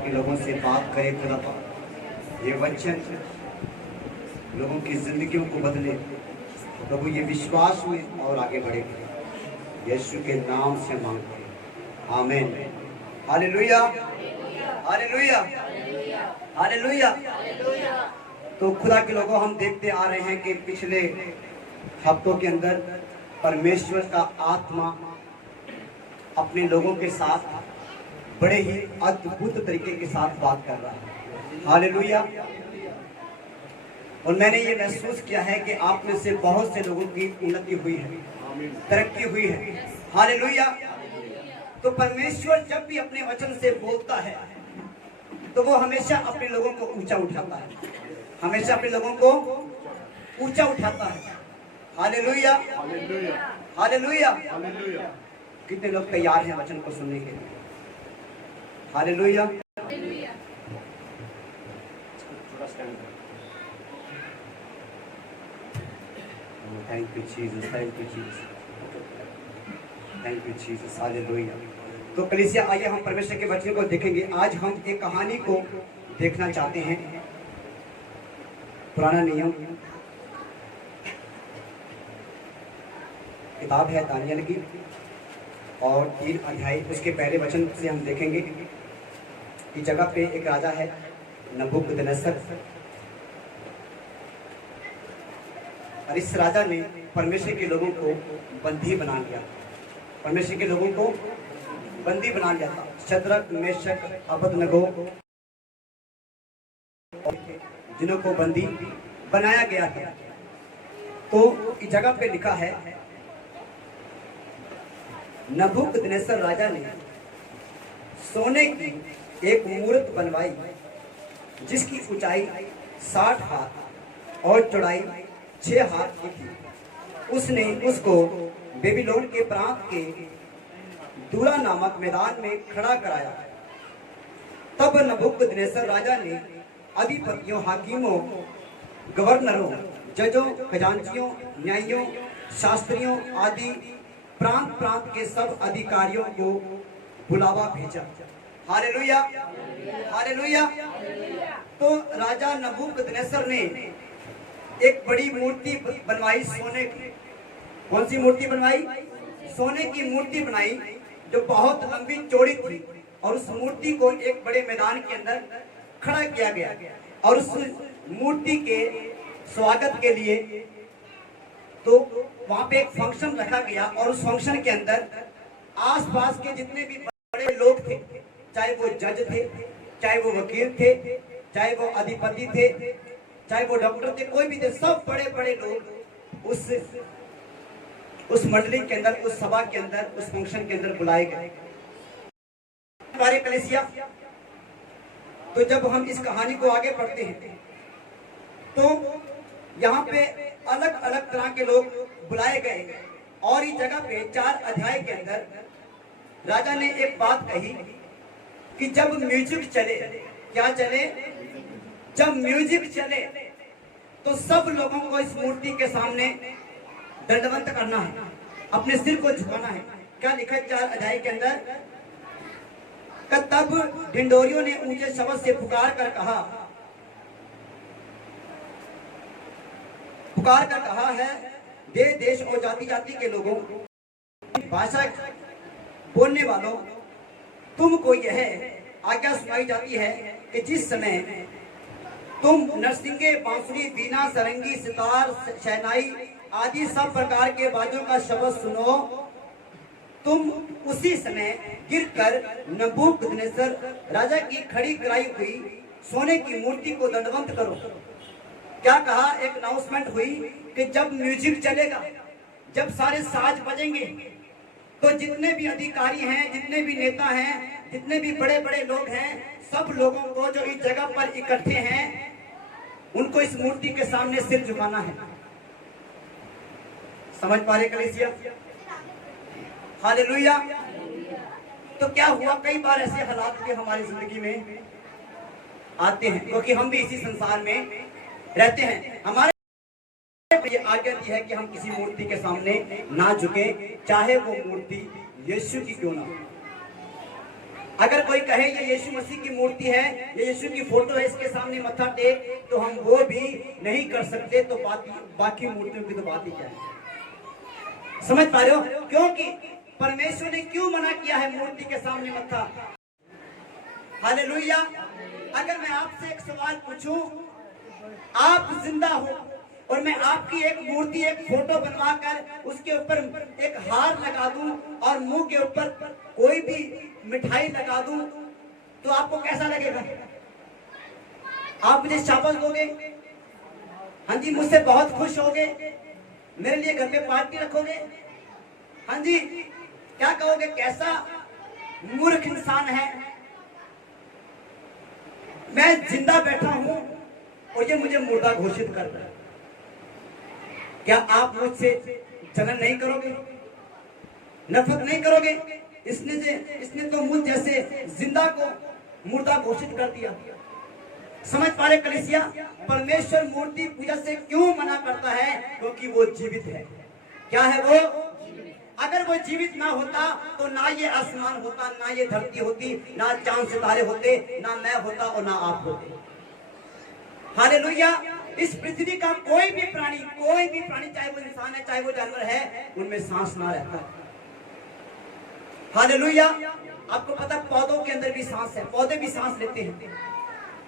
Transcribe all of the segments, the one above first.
के लोगों से बात करे खुदा पाक, ये वचन लोगों की जिंदगियों को बदले प्रभु, ये विश्वास में और आगे बढ़े, यीशु के नाम से मांगते हैं, आमीन। Hallelujah, hallelujah, hallelujah. तो खुदा के लोगों, हम देखते आ रहे हैं कि पिछले हफ्तों के अंदर परमेश्वर का आत्मा अपने लोगों के साथ बड़े ही अद्भुत तरीके के साथ बात कर रहा है। हालेलुया। और मैंने ये महसूस किया है कि आप में से बहुत से लोगों की उन्नति हुई है, तरक्की हुई है। हालेलुया। तो परमेश्वर जब भी अपने वचन से बोलता है तो वो हमेशा अपने लोगों को ऊंचा उठाता है, हमेशा अपने लोगों को ऊंचा उठाता है। Hallelujah, hallelujah. कितने लोग तैयार हैं वचन को सुनने के लिए? Hallelujah. Thank you Jesus, thank you Jesus, thank you Jesus. Hallelujah. तो कलीसिया, आइए हम परमेश्वर के वचन को देखेंगे। आज हम एक कहानी को देखना चाहते हैं। पुराना नियम किताब है दानियल की, और 3 अध्याय उसके पहले वचन से हम देखेंगे कि जगह पे एक राजा है नबूकदनेस्सर, और इस राजा ने परमेश्वर के लोगों को बंदी बना लिया, परमेश्वर के लोगों को बंदी बना लिया था। शद्रक, मेशक, अबेदनगो जिन्हों को बंदी बनाया गया था। तो इस जगह पे लिखा है, नबूकदनेस्सर राजा ने सोने की एक मूर्त बनवाई जिसकी ऊंचाई 60 हाथ और चौड़ाई 6 हाथ की थी। उसने उसको बेबीलोन के प्रांत के दूरा नामक मैदान में खड़ा कराया। तब नबूकदनेस्सर राजा ने अधिपतियों, हाकिमों, गवर्नरों, जजों, खजांचियों, न्यायियों, शास्त्रियों आदि प्रांत प्रांत के सब अधिकारियों को बुलावा भेजा। Hallelujah, hallelujah. तो राजा नबूकदनेस्सर ने एक बड़ी मूर्ति बनवाई सोने की। कौन सी मूर्ति बनवाई? सोने की मूर्ति बनाई जो बहुत लंबी चौड़ी थी, और उस मूर्ति को एक बड़े मैदान के अंदर खड़ा किया गया, और उस मूर्ति के स्वागत के लिए तो वहां पे एक फंक्शन रखा गया, और उस फंक्शन के अंदर आसपास के जितने भी बड़े लोग थे, चाहे वो जज थे, चाहे वो वकील थे, चाहे वो अधिपति थे, चाहे वो डॉक्टर थे, कोई भी थे, सब बड़े बड़े लोग उस मंडली के अंदर, उस सभा के अंदर, उस फंक्शन के अंदर बुलाए गए। हमारे कलीसिया, तो जब हम इस कहानी को आगे पढ़ते हैं तो यहाँ पे अलग अलग तरह के लोग बुलाए गए, और इस जगह पे 4 अध्याय के अंदर राजा ने एक बात कही कि जब म्यूजिक चले, क्या चले? जब म्यूजिक चले तो सब लोगों को इस मूर्ति के सामने दंडवत करना है, अपने सिर को झुकाना है। क्या लिखा है 4 अध्याय के अंदर? तब ढिंढोरियों ने ऊंचे शब्द से पुकार कर कहा है, देश देश और जाति जाति के लोगों, भाषा बोलने वालों, तुमको यह आज्ञा सुनाई जाती है कि जिस समय तुम नरसिंगे, बांसुरी, बीना, सरंगी, सितार, शहनाई आदि सब प्रकार के बाजों का शब्द सुनो, तुम उसी समय गिरकर नबूकदनेस्सर राजा की खड़ी कराई हुई सोने की मूर्ति को दंडवत करो। क्या कहा? एक अनाउंसमेंट हुई कि जब म्यूजिक चलेगा, जब सारे साज बजेंगे, तो जितने भी अधिकारी हैं, जितने भी नेता हैं, जितने भी बड़े बड़े लोग हैं, सब लोगों को जो इस जगह पर इकट्ठे हैं, उनको इस मूर्ति के सामने सिर झुकाना है। समझ पा रहे कलीसिया? हालेलुया। तो क्या हुआ, कई बार ऐसे हालात भी हमारी जिंदगी में आते हैं, क्योंकि हम भी इसी संसार में रहते हैं। हमारे ये आज्ञा दी है कि हम किसी मूर्ति के सामने ना झुके, चाहे वो मूर्ति यीशु की क्यों ना हो। अगर कोई कहे ये यीशु मसीह की मूर्ति है, ये यीशु की फोटो है, इसके सामने मत्था टेक, तो हम वो भी नहीं कर सकते, तो बाकी मूर्तियों की तो बात ही क्या है। समझ पा रहे हो? क्योंकि परमेश्वर ने क्यों मना किया है मूर्ति के सामने मत्था? हालेलुया। अगर मैं आपसे एक सवाल पूछूं, आप जिंदा हो और मैं आपकी एक मूर्ति, एक फोटो बनवा कर उसके ऊपर एक हार लगा दूं और मुंह के ऊपर कोई भी मिठाई लगा दूं, तो आपको कैसा लगेगा? आप मुझे शाबाश दोगे? हाँ जी, मुझसे बहुत खुश होगे? मेरे लिए घर पे पार्टी रखोगे? हाँ जी, क्या कहोगे? कैसा मूर्ख इंसान है, मैं जिंदा बैठा हूं और ये मुझे मुर्दा घोषित कर रहा है। क्या आप मुझसे जलन नहीं करोगे? नफरत नहीं करोगे? इसने तो मुझ जैसे जिंदा को मुर्दा घोषित कर दिया। समझ पा रहे कलीसिया? परमेश्वर मूर्ति पूजा से क्यों मना करता है? क्योंकि वो जीवित है। क्या है वो? अगर वो जीवित ना होता तो ना ये आसमान होता, ना ये धरती होती, ना चांद सितारे होते, ना मैं होता और ना आप होते। हालेलुया। इस पृथ्वी का कोई भी प्राणी, चाहे वो इंसान है, चाहे वो जानवर है, उनमें सांस ना रहता। हालेलुया। आपको पता, पौधों के अंदर भी सांस है, पौधे भी सांस लेते हैं।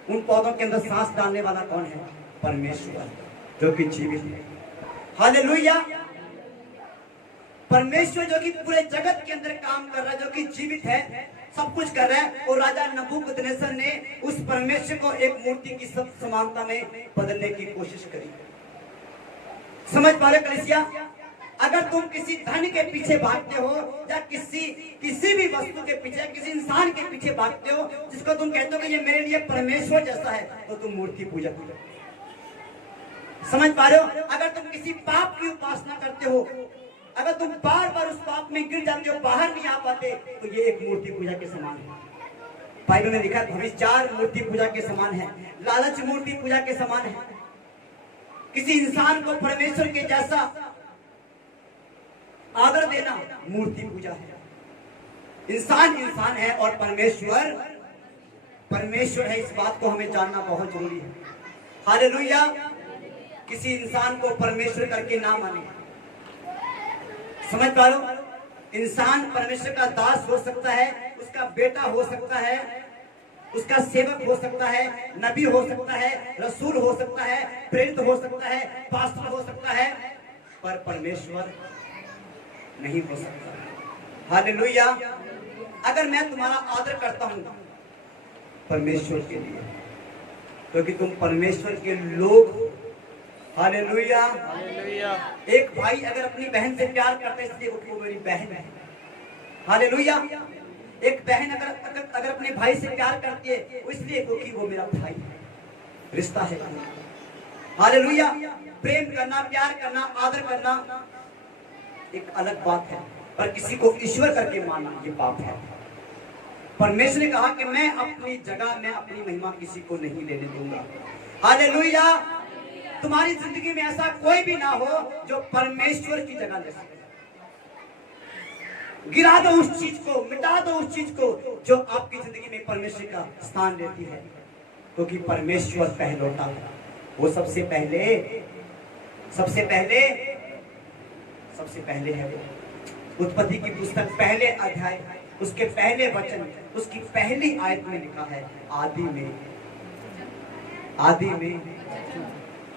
उन पौधों के अंदर सांस डालने वाला कौन है? परमेश्वर, जो कि जीवित है। हालेलुया। परमेश्वर जो कि पूरे जगत के अंदर काम कर रहा है, जो कि जीवित है, सब कुछ कर रहा है। और राजा नबूकदनेस्सर ने उस परमेश्वर को एक मूर्ति की समानता में बदलने की कोशिश करी। समझ पा रहे कलीसिया? अगर तुम किसी धन के पीछे भागते हो या किसी भी वस्तु के पीछे, किसी इंसान के पीछे भागते हो जिसको तुम कहते हो कि ये मेरे लिए परमेश्वर जैसा है, तो तुम मूर्ति पूजा करो। समझ पा रहे हो? अगर तुम किसी पाप की उपासना करते हो, अगर तुम बार बार उस पाप में गिर जाते हो, बाहर नहीं आ पाते, तो ये एक मूर्ति पूजा के समान है। बाइबल में लिखा है भविष्यचार मूर्ति पूजा के समान है, लालच मूर्ति पूजा के समान है। किसी इंसान को परमेश्वर के जैसा आदर देना मूर्ति पूजा है। इंसान है और परमेश्वर है। इस बात को हमें जानना बहुत जरूरी है। हालेलुया। किसी इंसान को परमेश्वर करके ना माने। समझ पा लो? इंसान परमेश्वर का दास हो सकता है, उसका बेटा हो सकता है, उसका सेवक हो सकता है, नबी हो सकता है, रसूल हो सकता है, प्रेरित हो सकता है, पास्टर हो सकता है, पर परमेश्वर नहीं हो सकता। हालेलुया। अगर मैं तुम्हारा आदर करता हूं परमेश्वर के लिए, क्योंकि तुम परमेश्वर के लोग। हालेलुया। एक भाई अगर अपनी बहन से प्यार करता है इसलिए वो मेरी बहन है। हालेलुया। एक बहन अगर अपने भाई से प्यार करती है इसलिए क्योंकि वो मेरा भाई है, रिश्ता है। हालेलुया। प्रेम करना, प्यार करना, आदर करना एक अलग बात है, पर किसी को ईश्वर करके मानना ये पाप है। परमेश्वर ने कहा कि मैं अपनी जगह, मैं अपनी महिमा किसी को नहीं लेने दूंगा। हालेलुया। तुम्हारी जिंदगी में ऐसा कोई भी ना हो जो परमेश्वर की जगह ले सके। गिरा दो उस चीज को, मिटा दो उस चीज को जो आपकी जिंदगी में परमेश्वर का स्थान लेती है, क्योंकि परमेश्वर पहलौठा है। वो सबसे पहले है। वो उत्पत्ति की पुस्तक पहले अध्याय, उसके पहले वचन, उसकी पहली आयत में लिखा है आदि में।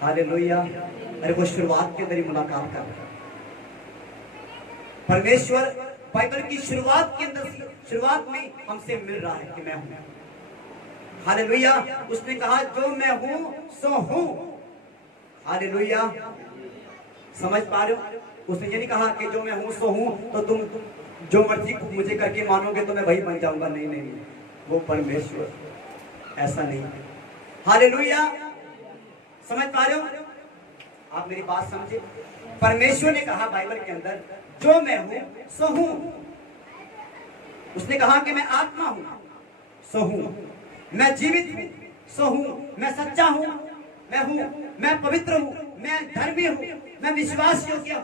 हालेलुया। अरे वो शुरुआत के अंदर ही मुलाकात कर रहा है। परमेश्वर बाइबल की शुरुआत में हमसे मिल रहा है कि मैं हूं। हालेलुया। उसने कहा जो मैं हूं सो हूं। हालेलुया। समझ पा रहे हो? उसने ये नहीं कहा कि जो मैं हूं सो हूं, तो तुम जो मर्जी मुझे करके मानोगे तो मैं वही बन जाऊंगा। नहीं, वो परमेश्वर ऐसा नहीं है। हालेलुया। समझ पा रहे हो? आप मेरी बात समझे? परमेश्वर ने कहा बाइबल के अंदर जो मैं हूं सो हूं। उसने कहा कि मैं आत्मा हूं सो हूं, मैं जीवित हूं सो हूं, मैं सच्चा हूं, मैं पवित्र हूं, मैं धर्मी हूं, मैं विश्वास योग्य हूं।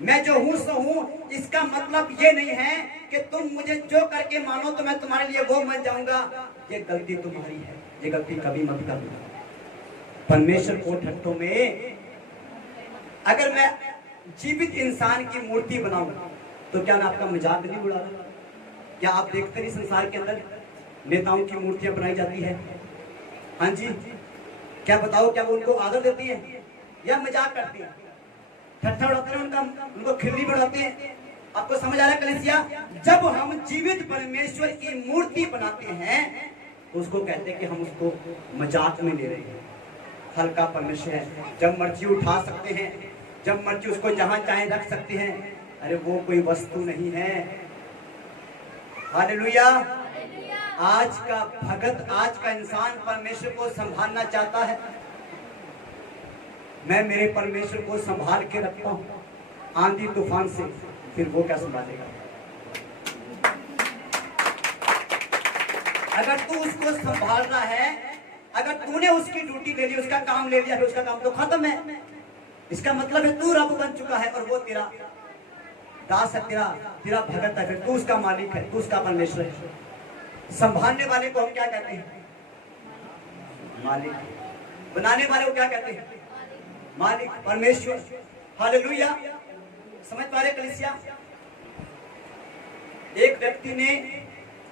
मैं जो हूं सो हूं, इसका मतलब ये नहीं है कि तुम मुझे जो करके मानो तो मैं तुम्हारे लिए वो बन जाऊंगा। ये गलती तुम्हारी है, ये गलती कभी मत करना। परमेश्वर को ठट्ठों में अगर मैं जीवित इंसान की मूर्ति बनाऊं तो क्या मैं आपका मजाक नहीं उड़ा रहा? क्या आप देखते नहीं संसार के अंदर नेताओं की मूर्तियां बनाई जाती है? हाँ जी, क्या बताओ, क्या वो उनको आदर देती है या मजाक करती है? ठट्ठा उड़ाते हैं उनका, उनको खिल्ली बढ़ाते हैं। आपको समझ आ रहा है कलीसिया? जब हम जीवित परमेश्वर की मूर्ति बनाते हैं तो उसको कहते हैं कि हम उसको मजाक में ले रहे हैं। हल्का परमेश्वर है, जब मर्जी उठा सकते हैं, जब मर्जी उसको जहां चाहे रख सकते हैं। अरे वो कोई वस्तु नहीं है। हालेलुया। आज का भगत, आज का इंसान परमेश्वर को संभालना चाहता है। मैं मेरे परमेश्वर को संभाल के रखता हूं आंधी तूफान से, फिर वो क्या संभालेगा? अगर तू उसको संभाल रहा है, अगर तूने उसकी ड्यूटी ले ली, उसका काम ले लिया, फिर उसका काम तो खत्म है। इसका मतलब है तू रब बन चुका है और वो तेरा दास है, तेरा भगत है, फिर तू उसका मालिक है, तू उसका परमेश्वर है। संभालने वाले को हम क्या कहते हैं? मालिक। बनाने वाले को क्या कहते हैं? मालिक, परमेश्वर। हालेलुया। समझ पा रहे कलीसिया? एक व्यक्ति ने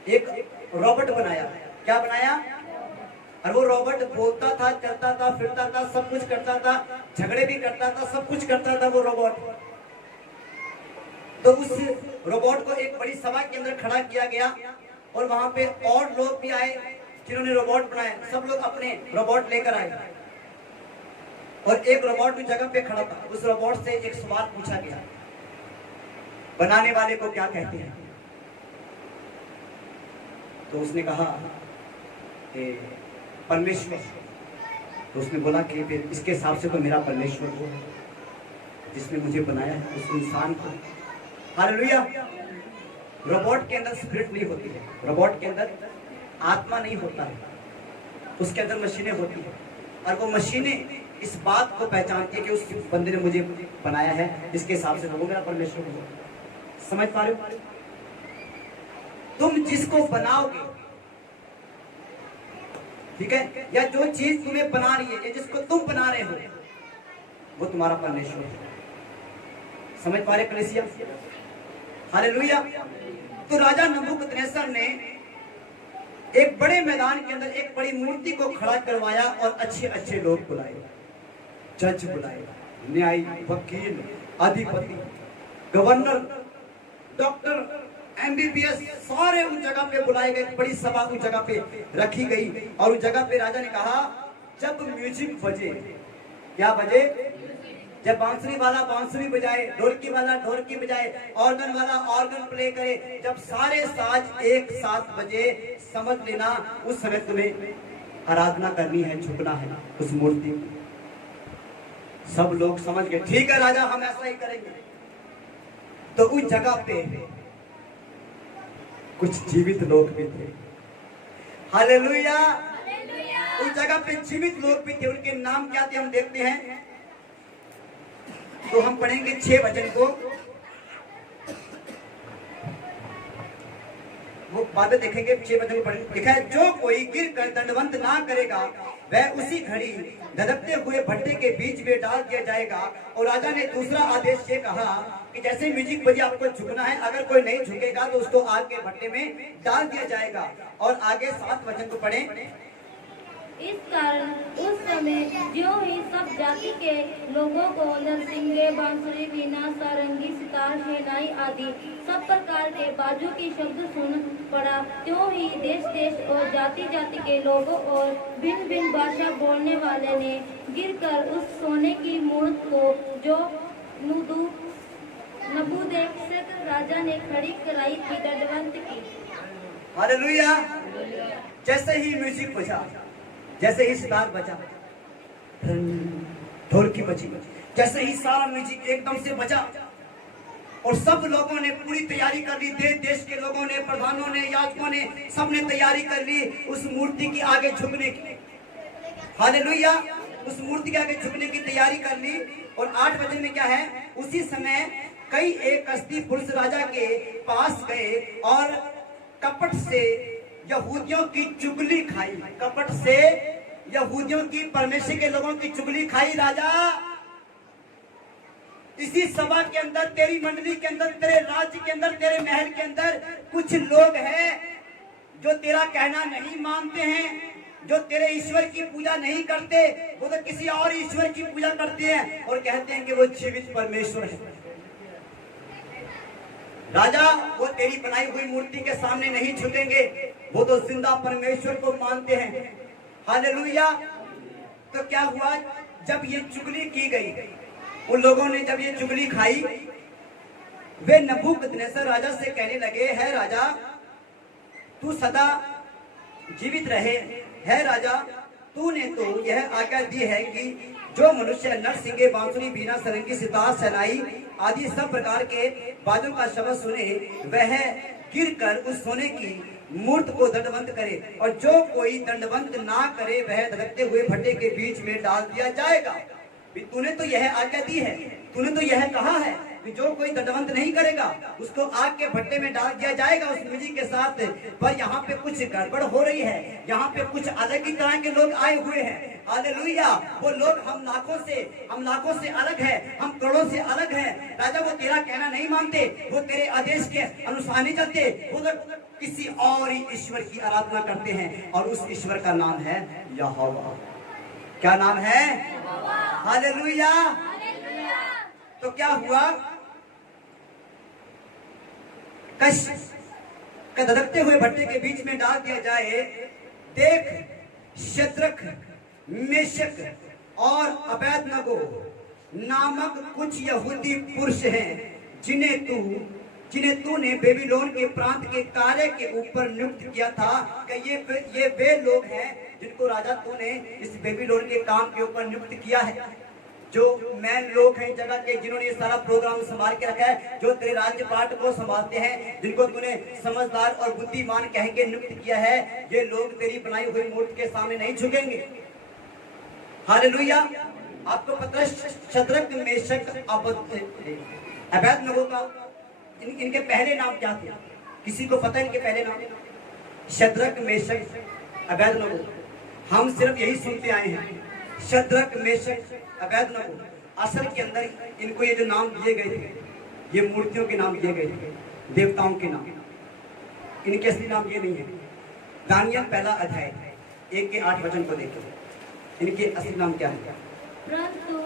एक रोबोट बनाया। क्या बनाया? और वो रोबोट बोलता था, चलता था, फिरता था, सब कुछ करता था, झगड़े भी करता था, सब कुछ करता था वो रोबोट। तो उस रोबोट को एक बड़ी सभा के अंदर खड़ा किया गया और वहां पे और लोग भी आए जिन्होंने रोबोट बनाए। सब लोग अपने रोबोट लेकर आए और एक रोबोट उस जगह पे खड़ा था। उस रोबोट से एक सवाल पूछा गया, बनाने वाले को क्या कहते हैं? तो उसने कहा परमेश्वर। तो उसने बोला कि फिर इसके हिसाब से तो मेरा परमेश्वर वो है जिसने मुझे बनाया है, उस इंसान को। हालेलुया। रोबोट के अंदर स्पिरिट नहीं होती है, रोबोट के अंदर आत्मा नहीं होता है, उसके अंदर मशीनें होती है। और वो मशीनें इस बात को पहचानती है कि उस बंदे ने मुझे बनाया है, इसके हिसाब से वो मेरा परमेश्वर है। समझ पा रहे हो? तुम जिसको बनाओगे, ठीक है, या जो चीज तुम्हें बना रही है, या जिसको तुम बना रहे हो, वो तुम्हारा परमेश्वर है। समझ पा रहे कलीसिया? हालेलुया। तो राजा नबूकदनेस्सर ने एक बड़े मैदान के अंदर एक बड़ी मूर्ति को खड़ा करवाया और अच्छे अच्छे लोग बुलाए, जज बुलाए, न्यायी, वकील, अधिपति, गवर्नर, डॉक्टर, MBBS, सारे उस जगह पे बुलाए गए। बड़ी सभा उस जगह पे रखी गई और उस जगह पे राजा ने कहा, जब म्यूजिक बजे, क्या बजे? जब बांसुरी वाला बांसुरी बजाए, ढोलकी वाला ढोलकी बजाए, ऑर्गन वाला ऑर्गन प्ले करे, जब सारे साज एक साथ बजे, समझ लेना उस समय तुम्हें आराधना करनी है, झुकना है उस मूर्ति को। सब लोग समझ गए, ठीक है राजा, हम ऐसा ही करेंगे। तो उस जगह पे कुछ जीवित लोग भी थे। हालेलुया। उस जगह पे जीवित लोग भी थे। उनके नाम क्या थे हम देखते हैं। तो हम पढ़ेंगे 6 वचन को, वो बातें देखेंगे। 6 वचन को पढ़ेंगे। लिखा है, जो कोई गिर कर दंडवत ना करेगा वह उसी घड़ी धधकते हुए भट्टे के बीच में डाल दिया जाएगा। और राजा ने दूसरा आदेश ये कहा कि जैसे म्यूजिक बजे आपको झुकना है, अगर कोई नहीं झुकेगा तो उसको आग के भट्टे में डाल दिया जाएगा। और आगे 7 वचन को पढ़ें। इस कारण उस समय ज्यों ही सब जाति के लोगों को नरसिंगे, बांसुरी, वीणा, सारंगी, सितार, शहनाई आदि सब प्रकार के बाजों की शब्द सुन पड़ा, त्यों ही देश देश और जाति जाति के लोगों और भिन्न भिन्न भाषा बोलने वाले ने गिरकर उस सोने की मूर्त को जो नबूकदनेस्सर राजा ने खड़ी कराई थी, दंडवत की। हालेलुया। जैसे ही म्यूजिक बजा, जैसे ही सितार बजा, ढोलकी बजी, जैसे ही सारा म्यूजिक एकदम से बजा और सब लोगों ने पूरी तैयारी कर ली। देश देश के लोगों ने, प्रधानों ने, याजकों ने, सबने तैयारी कर ली उस मूर्ति के आगे झुकने की। हालेलुया। उस मूर्ति के आगे झुकने की तैयारी कर ली। और 8 वचन में क्या है, उसी समय कई एक अस्ती पुरुष राजा के पास गए और कपट से यहूदियों की चुगली खाई। कपट से यहूदियों की, परमेश्वर के लोगों की चुगली खाई। राजा, इसी सभा के अंदर, तेरी मंडली के अंदर, तेरे राज्य के अंदर, तेरे महल के अंदर कुछ लोग हैं जो तेरा कहना नहीं मानते हैं, जो तेरे ईश्वर की पूजा नहीं करते, वो तो किसी और ईश्वर की पूजा करते हैं और कहते हैं कि वो जीवित परमेश्वर है। राजा, वो तेरी बनाई हुई मूर्ति के सामने नहीं झुकेंगे, वो तो जिंदा परमेश्वर को मानते हैं। हालेलुया। तो क्या हुआ, जब ये चुगली की गई, उन लोगों ने जब ये चुगली खाई, वे नबूकदनेस्सर राजा से कहने लगे, है राजा, तू सदा जीवित रहे। है राजा, तूने तो यह आज्ञा दी है कि जो मनुष्य नरसिंगे, बांसुरी, बीना, सरंगी, सितार, शहनाई आदि सब प्रकार के बाजों का शब्द सुने, वह गिरकर उस सोने की मूर्त को दंडवंत करे, और जो कोई दंडवंत ना करे वह धड़कते हुए भट्टे के बीच में डाल दिया जाएगा। तूने तो यह आज्ञा दी है, तूने तो यह कहा है कि जो कोई दंडवंत नहीं करेगा उसको आग के भट्टे में डाल दिया जाएगा उस मुझी के साथ। पर यहाँ पे कुछ गड़बड़ हो रही है, यहाँ पे कुछ अलग ही तरह के लोग आए हुए हैं। हालेलुया। वो लोग हम लाखों से अलग है, हम करोड़ों से अलग है। राजा, वो तेरा कहना नहीं मानते, वो तेरे आदेश के अनुसार नहीं चलते, वो लोग किसी और ही ईश्वर की आराधना करते हैं और उस ईश्वर का नाम है यहोवा। क्या नाम है? हालेलुया। तो क्या हुआ, कश का धड़कते हुए भट्टे के बीच में डाल दिया जाए। देख, शद्रक, मेशक और अबेदनगो नामक कुछ यहूदी पुरुष हैं जिन्हें तूने बेबीलोन के प्रांत के कार्य के ऊपर नियुक्त किया था। कि ये वे लोग हैं जिनको राजा तूने इस बेबीलोन के काम के ऊपर नियुक्त किया है। जो मैन लोग हैं जगह के, जिन्होंने ये सारा प्रोग्राम संभाल के रखा है, जो तेरे राज्य पाठ को संभालते हैं, जिनको तूने समझदार और बुद्धिमान कह के नियुक्त किया है, ये लोग तेरी बनाई हुई मूर्ति के सामने नहीं झुकेंगे। हालेलुया। आपको पता है, शद्रक, मेशक, अबेदनगो का इनके पहले नाम क्या थे? किसी को पता है इनके पहले नाम? Shadrach, Meshach, Abednego. हम सिर्फ यही सुनते आए हैं, शद्रक, मेशक, अबेदनगो। असल के अंदर इनको ये जो नाम दिए गए थे, ये मूर्तियों के नाम दिए गए थे, देवताओं के नाम। इनके असली नाम ये नहीं है। दानियल पहला अध्याय 1 के 8 वचन को देखो, इनके असली नाम क्या है? परंतु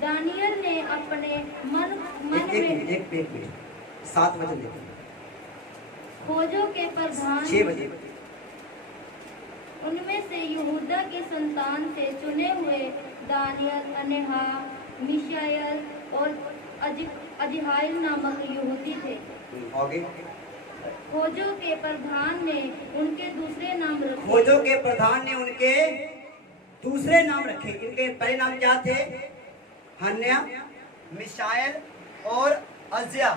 दानियल ने अपने मन में एक मिनट 7 वचन देखो, खोजों के प्रधान 6 बजे, उनमें से यहूदा के संतान से चुने हुए दानियल, अनहा, मिशाएल और अजहाइल नामक यहूदी थे। आगे। खोजों के प्रधान ने उनके दूसरे नाम रखे। खोजों के प्रधान ने उनके दूसरे नाम रखे। इनके पहले नाम क्या थे? हन्या, मिशाएल और अज्या।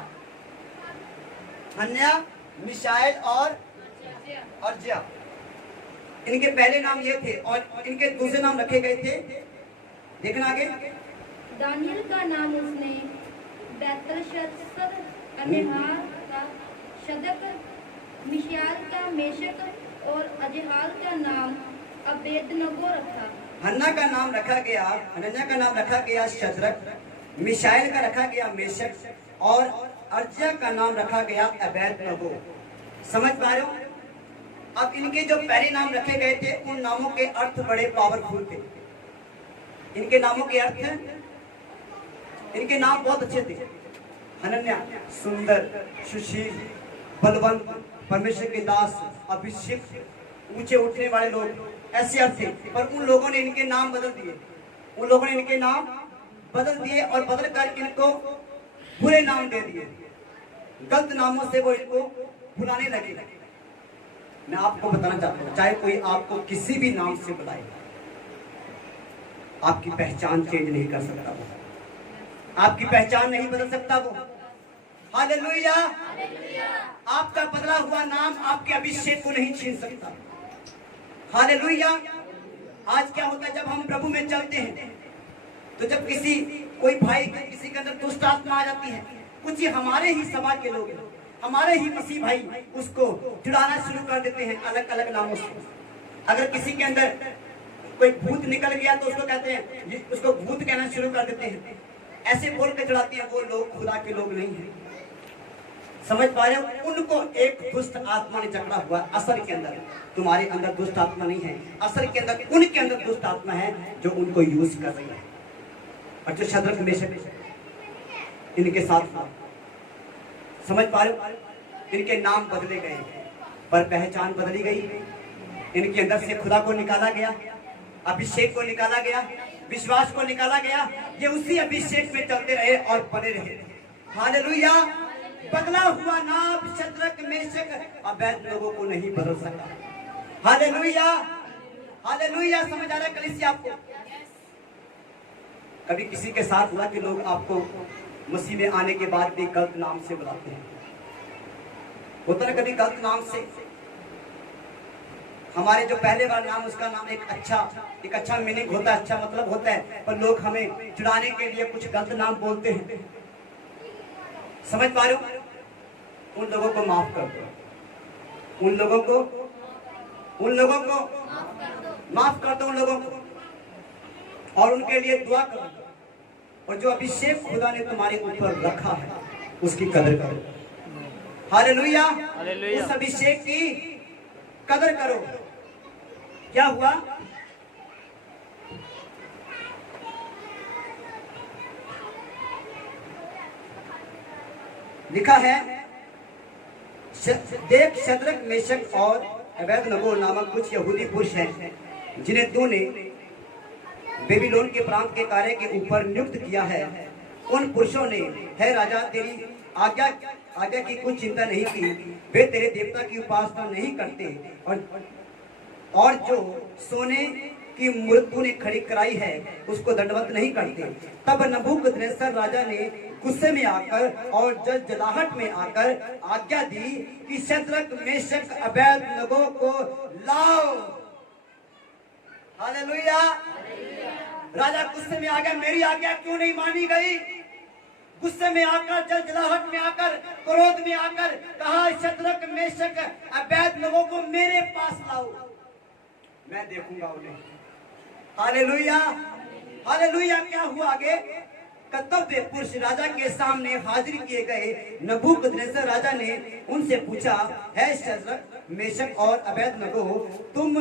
हन्या, मिशाएल और अर्ज्या, इनके पहले नाम ये थे और इनके दूसरे नाम रखे गए थे। देखना आगे। दानियल का नाम उसने बेतलशस्सर, अनहा का शदक, मिशाएल का मेशक और अजहाल का नाम अबेदनगो रखा। हन्ना का नाम रखा गया, हनन्या का नाम रखा गया शद्रक, मिशाएल का रखा गया मेशक और अर्ज्या का नाम रखा गया अबेदनगो। समझ पा रहे हो? अब इनके जो पहले नाम रखे गए थे, उन नामों के अर्थ बड़े पावरफुल थे। इनके नामों के अर्थ, इनके नाम बहुत अच्छे थे। हनन्या, सुंदर, सुशील, बलवंत, परमेश्वर के दास, अभिषेक, ऊंचे उठने वाले लोग, ऐसे अर्थ थे। पर उन लोगों ने इनके नाम बदल दिए। उन लोगों ने इनके नाम बदल दिए और बदल कर इनको बुरे नाम दे दिए। गलत नामों से वो इनको बुलाने लगे। मैं आपको बताना चाहता हूँ, चाहे कोई आपको किसी भी नाम से बुलाए, आपकी पहचान चेंज नहीं कर सकता वो, आपकी पहचान नहीं बदल सकता वो। हालेलुया। आपका बदला हुआ नाम आपके अभिषेक को नहीं छीन सकता। हालेलुया। आज क्या होता है, जब हम प्रभु में चलते हैं, तो जब कोई भाई किसी के अंदर दुष्ट आत्मा आ जाती है, कुछ ही हमारे ही सभा के लोग, हमारे ही मसीह भाई उसको जुड़ाना शुरू कर देते हैं अलग अलग नामों से। अगर किसी के अंदर कोई भूत निकल गया तो उसको कहते हैं, उसको भूत कहना शुरू कर देते हैं, ऐसे बोल के जुड़ाते हैं। वो लोग खुदा के लोग नहीं है। समझ पा रहे हो? उनको एक दुष्ट आत्मा ने जकड़ा हुआ। असल के अंदर तुम्हारे अंदर दुष्ट आत्मा नहीं है, असल के अंदर उनके अंदर दुष्ट आत्मा है जो उनको यूज कर रही है। और जो शद्रक मेशक इनके साथ था, समझ पा रहे हो? इनके नाम बदले गए पर पहचान बदली गई। इनके अंदर से खुदा को निकाला गया, अभिषेक को निकाला गया, विश्वास को निकाला गया। ये उसी अभिषेक में चलते रहे और बने रहे। हालेलुया। बदला हुआ नाम शद्रक मेशक अबेदनगो को नहीं बदल सका। Hallelujah, hallelujah. समझ आ रहा है कलीसिया आपको? कभी किसी के साथ हुआ कि लोग आपको मसीह में आने के बाद भी गलत नाम से बुलाते हैं? होता है कभी गलत नाम से। हमारे जो पहले वाला नाम, उसका नाम एक अच्छा मीनिंग होता है, अच्छा मतलब होता है, पर लोग हमें चुराने के लिए कुछ गलत नाम बोलते हैं। समझ पा रहे हो? उन लोगों को माफ कर दो, उन लोगों को माफ कर दो उन लोगों को, और उनके लिए दुआ करो। और जो अभिषेक खुदा ने तुम्हारे ऊपर रखा है उसकी कदर करो। हालेलुया। उस अभिषेक की कदर करो। क्या हुआ? लिखा है, देख शद्रक मेशक और अबेदनगो नामक कुछ यहूदी पुरुष हैं जिन्हें तूने बेबीलोन के प्रांत के कार्य के ऊपर नियुक्त किया है। उन पुरुषों ने, है राजा, तेरी आज्ञा की कुछ चिंता नहीं की। वे तेरे देवता की उपासना नहीं करते और जो सोने की मूर्ति तूने खड़ी कराई है उसको दंडवत नहीं करते। तब नबूकदनेस्सर राजा ने गुस्से में आकर और जलजलाहट में आकर आज्ञा दी कि शद्रक मेशक अबेदनगो को लाओ। हालेलुया। राजा गुस्से में आ गया, मेरी आज्ञा क्यों नहीं मानी गई? गुस्से में आकर, जलजलाहट में आकर, क्रोध में आकर कहा, शद्रक मेशक अबेदनगो को मेरे पास लाओ, मैं देखूंगा उन्हें। Hallelujah, hallelujah. क्या हुआ आगे? कर्तव्य पुरुष राजा के सामने हाजिर किए गए। नबूकदनेस्सर राजा ने उनसे पूछा, है शद्रक मेशक और अबेदनगो, तुम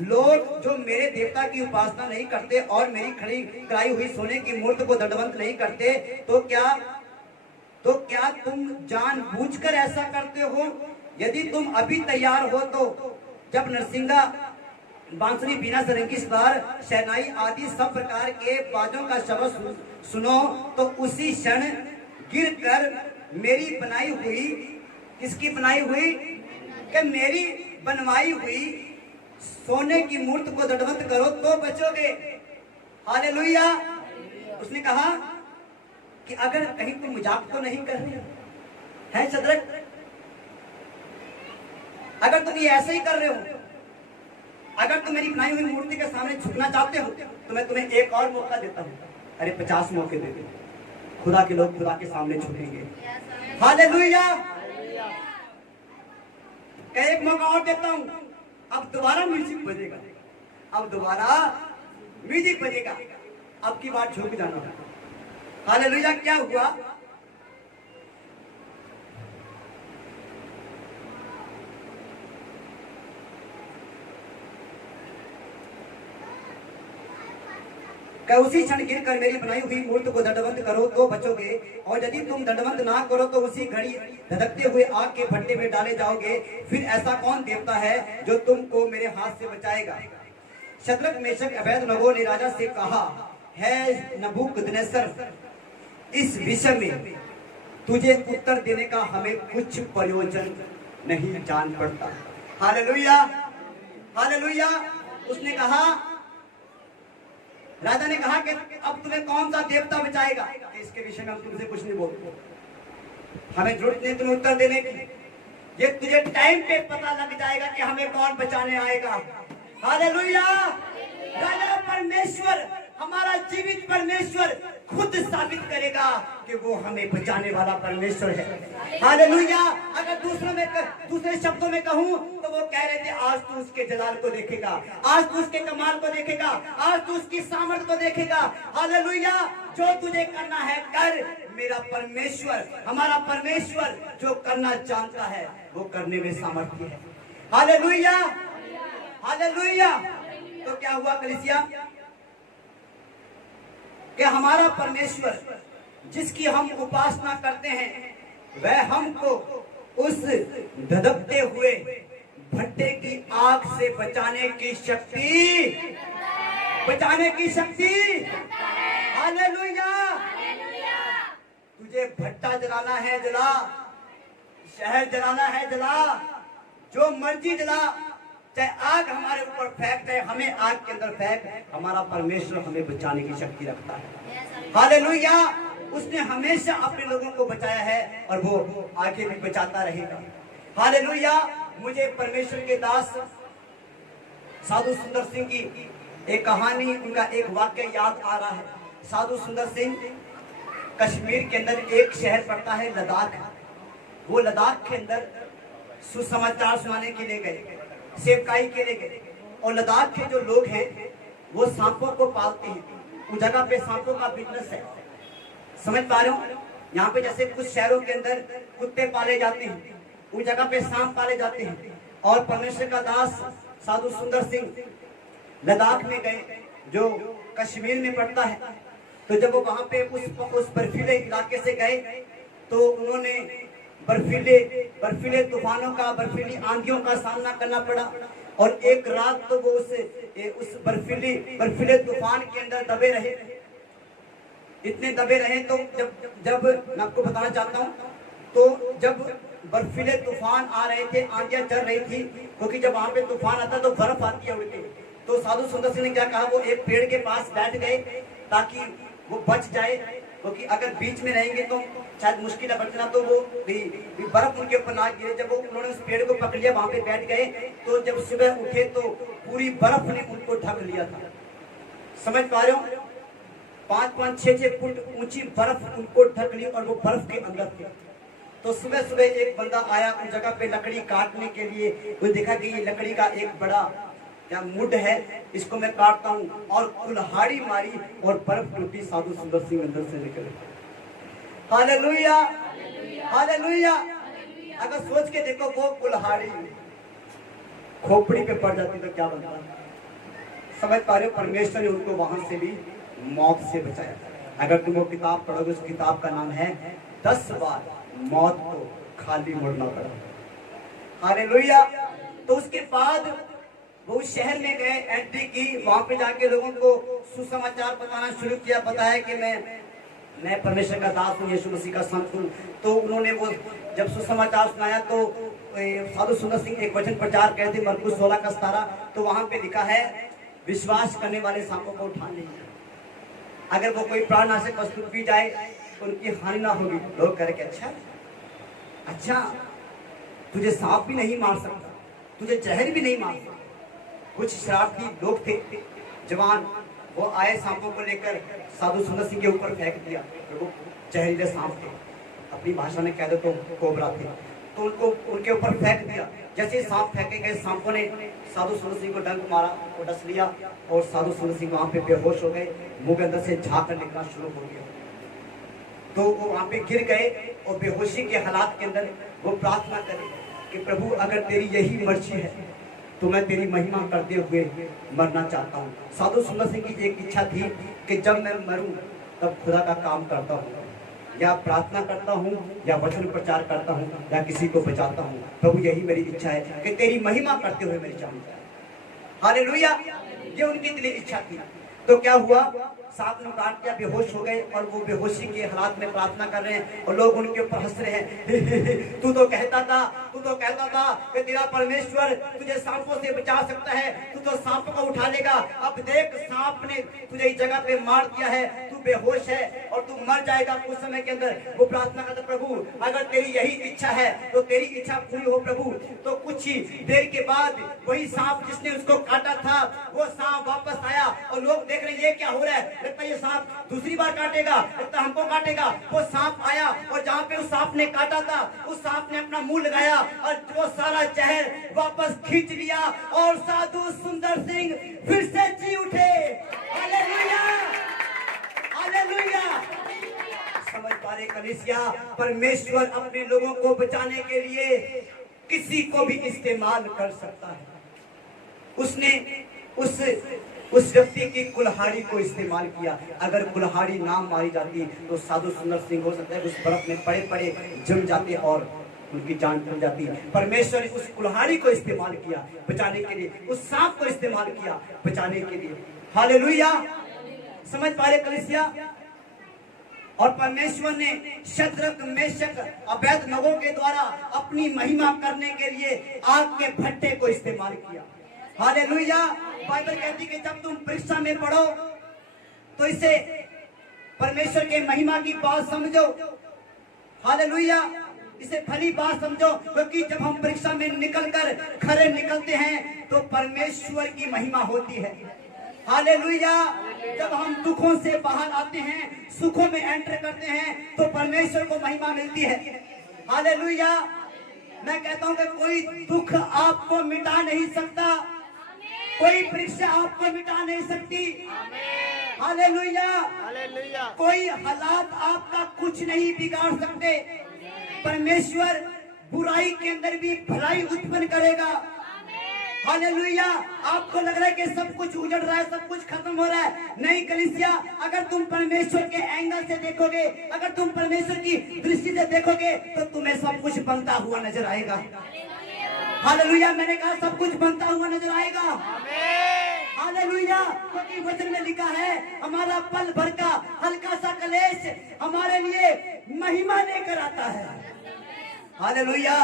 लोग जो मेरे देवता की उपासना नहीं करते और मेरी खड़ी कराई हुई सोने की मूर्ति को दंडवत नहीं करते, तो क्या तुम जानबूझकर ऐसा करते हो? यदि तुम अभी तैयार हो तो जब नरसिंगा, बांसुरी, बीना, सरंगी, सितार, शहनाई आदि सब प्रकार के बाजों का शब्द सुनो तो उसी क्षण गिरकर मेरी बनाई हुई, किसकी बनाई हुई? कि मेरी बनवाई हुई सोने की मूर्ति को दंडवत करो तो बचोगे। हालेलुया। उसने कहा कि अगर कहीं तुम मजाक तो नहीं कर रहे हैं शद्रक? अगर तुम ये ऐसे ही कर रहे हो, अगर तुम मेरी बनाई हुई मूर्ति के सामने झुकना चाहते हो तो मैं तुम्हें एक और मौका देता हूं। अरे 50 मौके दे दो, खुदा के लोग खुदा के सामने झुकेंगे। हालेलुया। एक मौका और देता हूं, अब दोबारा म्यूजिक बजेगा, अब दोबारा म्यूजिक बजेगा, अब की बात झुक जाना। हालेलुया। क्या हुआ? उसी क्षण गिरकर मेरी बनाई हुई मूर्ति को दंडवत करो तो बचोगे, और यदि तुम दंडवत ना करो तो उसी घड़ी धधकते हुए आग के भट्टे में डाले जाओगे। फिर ऐसा कौन देवता है जो तुमको मेरे हाथ से बचाएगा? शद्रक मेशक अबेदनगो ने राजा से कहा, है नबूकदनेस्सर, इस विषय में तुझे उत्तर देने का हमें कुछ प्रयोजन नहीं जान पड़ता। Hallelujah, hallelujah. उसने कहा, राजा ने कहा कि अब तुम्हें कौन सा देवता बचाएगा? इसके विषय में हम तुमसे कुछ नहीं बोलते, हमें जरूरत नहीं तुम्हें उत्तर देने की। ये तुझे टाइम पे पता लग जाएगा कि हमें कौन बचाने आएगा। हालेलुया। राजा परमेश्वर, हमारा जीवित परमेश्वर खुद साबित करेगा कि वो हमें बचाने वाला परमेश्वर है। हालेलुया। अगर दूसरे शब्दों में कहूं तो वो कह रहे थे आज तू उसके जलाल को देखेगा, आज तू उसके कमाल को देखेगा, आज तू उसकी सामर्थ को देखेगा। हालेलुया। जो तुझे करना है कर, मेरा परमेश्वर, हमारा परमेश्वर जो करना जानता है वो करने में सामर्थ्य है। Hallelujah, hallelujah. तो क्या हुआ कलीसिया कि हमारा परमेश्वर जिसकी हम उपासना करते हैं वह हमको उस धधकते हुए भट्टे की आग से बचाने की शक्ति, बचाने की शक्ति। हालेलुया। तुझे भट्टा जलाना है जला, शहर जलाना है जला, जो मर्जी जला, चाहे आग हमारे ऊपर फेंक दे, हमें आग के अंदर फेंक, हमारा परमेश्वर हमें बचाने की शक्ति रखता है। हालेलुया। उसने हमेशा अपने लोगों को बचाया है और वो आगे भी बचाता रहेगा। हालेलुया। मुझे परमेश्वर के दास साधु सुंदर सिंह की एक कहानी, उनका एक वाक्य याद आ रहा है। साधु सुंदर सिंह कश्मीर के अंदर एक शहर पड़ता है लद्दाख। वो लद्दाख के अंदर सुसमाचार सुनाने के लिए गए, सेवकाई के लिए गए। और लद्दाख के जो लोग हैं वो सांपों को पालते हैं। उस जगह पे सांपों का बिजनेस है। समझ पा रहे हो? यहाँ पे जैसे कुछ शहरों के अंदर कुत्ते पाले जाते हैं, उस जगह पे सांप पाले जाते हैं। और परमेश्वर का दास साधु सुंदर सिंह लद्दाख में गए जो कश्मीर में पड़ता है। तो जब वो वहां पे उस बर्फीले इलाके से गए तो उन्होंने बर्फीले तूफानों का, बर्फीली आंधियों का सामना करना पड़ा। और एक रात तो वो उस बर्फीले तूफान के अंदर दबे रहे। इतने दबे रहे तो जब मैं आपको बताना चाहता हूँ, तो जब बर्फीले तूफान आ रहे थे, आंधियां चल रही थी, क्योंकि जब वहां पे तूफान आता तो बर्फ आती है उड़ती। तो साधु सुंदर सिंह ने क्या कहा, वो एक पेड़ के पास बैठ गए ताकि वो बच जाए, क्योंकि अगर बीच में रहेंगे तो शायद मुश्किल है बचना। तो वो भी बर्फ उनके ऊपर ना गिरे। जब वो उन्होंने उस पेड़ को पकड़ लिया, वहां पे बैठ गए, तो जब सुबह उठे तो पूरी बर्फ ने उनको ढक लिया था। समझ पा रहे हो? 5-5, 6-6 फुट ऊंची बर्फ उनको ढक ली और वो बर्फ के अंदर थे। तो सुबह सुबह एक बंदा आया उस जगह पे लकड़ी काटने के लिए। वो देखा कि ये लकड़ी का एक बड़ा क्या मुड है, इसको मैं काटता हूँ। और कुल्हाड़ी मारी और बर्फ टूटी। साधु सुंदर सिंह अंदर से निकले। Hallelujah, hallelujah. अगर सोच के देखो वो कुल्हाड़ी खोपड़ी पे पड़ जाती तो क्या बनता। समझ पा रहे हो? परमेश्वर ने उनको वहां से भी मौत से बचाया। अगर तुम वो किताब पढ़ोगे, उस किताब का नाम है 10 बार मौत को खाली मुड़ना पड़ा। हालेलुया। तो उसके बाद वो उस शहर में गए, एंट्री की, वहां पे जाके लोगों को सुसमाचार बताना शुरू किया। बताया कि मैं परमेश्वर का दास हूँ, यीशु मसीह का संत हूँ। तो उन्होंने वो जब सुसमाचार सुनाया तो साधु सुंदर सिंह एक वचन प्रचार करे थे, मरकुस 16:17। तो वहां पे लिखा है, विश्वास करने वाले सांपों को उठा लेंगे। अगर वो कोई प्राणनाशक वस्तु पी जाए तो उनकी हानि ना होगी। लोग करके अच्छा तुझे सांप भी नहीं मार सकता, तुझे जहर भी नहीं मार सकता। कुछ शरारती लोग थे जवान, वो आए सांपों को लेकर साधु सुंदर सिंह के ऊपर फेंक दिया। वो जहरीले सांप थे, अपनी भाषा में कह दो तो कोबरा थे। तो उनको उनके ऊपर फेंक दिया। जैसे सांप फेंके गए, सांपों ने साधु सुंदर सिंह को डंक मारा, वो डस लिया और साधु सुंदर सिंह वहां पे बेहोश हो गए। मुंह के अंदर से झाग निकलना शुरू हो गया। तो वो वहां पे गिर गए और बेहोशी के हालात के अंदर वो प्रार्थना करे कि प्रभु अगर तेरी यही मर्जी है तो मैं तेरी महिमा करते हुए मरना चाहता हूँ। साधु सुंदर सिंह की एक इच्छा थी कि जब मैं मरूं तब खुदा का काम करता हूँ, या प्रार्थना करता हूँ, या वचन प्रचार करता हूँ, या किसी को बचाता हूँ। प्रभु यही मेरी इच्छा है कि तेरी महिमा करते हुए मेरी जान जाए। हालेलुया। ये उनकी दिली इच्छा थी। तो क्या हुआ, सांप ने काट दिया, बेहोश हो गए और वो बेहोशी के हालात में प्रार्थना कर रहे हैं और लोग उनके ऊपर हंस रहे हैं। तू तो कहता था कि तेरा परमेश्वर तुझे सांपों से बचा सकता है, तू तो सांप को उठा लेगा। अब देख सांप ने तुझे इस जगह पे मार दिया है, तू बेहोश है और तू मर जाएगा कुछ समय के अंदर, वो प्रार्थना करता प्रभु अगर तेरी यही इच्छा है तो तेरी इच्छा पूरी हो प्रभु। तो कुछ ही देर के बाद वही सांप जिसने उसको काटा था वो सांप वापस आया और लोग देख रहे ये क्या हो रहा है, लगता है ये सांप दूसरी बार काटेगा, लगता हमको काटेगा। वो सांप आया और जहाँ पे उस सांप ने काटा था उस सांप ने अपना मुंह लगाया और वो सारा जहर वापस खींच लिया और साधु सुंदर सिंह फिर से जी उठे। Hallelujah, hallelujah. समझ पा रहे कलीसिया, परमेश्वर अपने लोगों को बचाने के लिए किसी को भी इस्तेमाल कर सकता है। उसने उस व्यक्ति की कुल्हाड़ी को इस्तेमाल किया। अगर कुल्हाड़ी ना मारी जाती तो साधु सुंदर सिंह हो सकता है उस बर्फ में पड़े पड़े जम जाते और उनकी जान चल जाती। परमेश्वर ने उस कुल्हाड़ी को इस्तेमाल किया बचाने के लिए, उस सांप को इस्तेमाल किया बचाने के लिए। हालेलुया। समझ पा रहे कलीसिया। और परमेश्वर ने शद्रक मेशक अबेदनगो के द्वारा अपनी महिमा करने के लिए आग के भट्टे को इस्तेमाल किया। हालेलुया। बाइबल कहती है कि जब तुम परीक्षा में पढ़ो तो इसे परमेश्वर के महिमा की बात समझो। हालेलुया। इसे भली बात समझो, क्योंकि जब हम परीक्षा में निकलकर खरे निकलते हैं तो परमेश्वर की महिमा होती है। हालेलुया। जब हम दुखों से बाहर आते हैं, सुखों में एंटर करते हैं तो परमेश्वर को महिमा मिलती है। हालेलुया। मैं कहता हूं कि कोई दुख आपको मिटा नहीं सकता, कोई परीक्षा आपको मिटा नहीं सकती। हालेलुया। कोई हालात आपका कुछ नहीं बिगाड़ सकते। परमेश्वर बुराई के अंदर भी भलाई उत्पन्न करेगा। हालेलुया। आपको लग रहा है कि सब कुछ उजड़ रहा है, सब कुछ खत्म हो रहा है, नहीं कलीसिया, अगर तुम परमेश्वर के एंगल से देखोगे, अगर तुम परमेश्वर की दृष्टि से देखोगे तो तुम्हें सब कुछ बनता हुआ नजर आएगा। हालेलुया। मैंने कहा सब कुछ बनता हुआ नजर आएगा। हालेलुया। क्योंकि वचन में लिखा है हमारा पल भर का हल्का सा कलेश हमारे लिए महिमा लेकर आता है। हालेलुया।